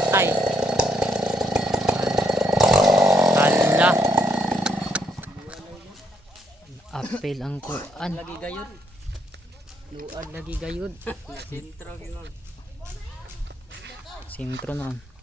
patay. Ala. Apel ang kuan lagi gayod luad lagi gayod sentro gilon sentro naman.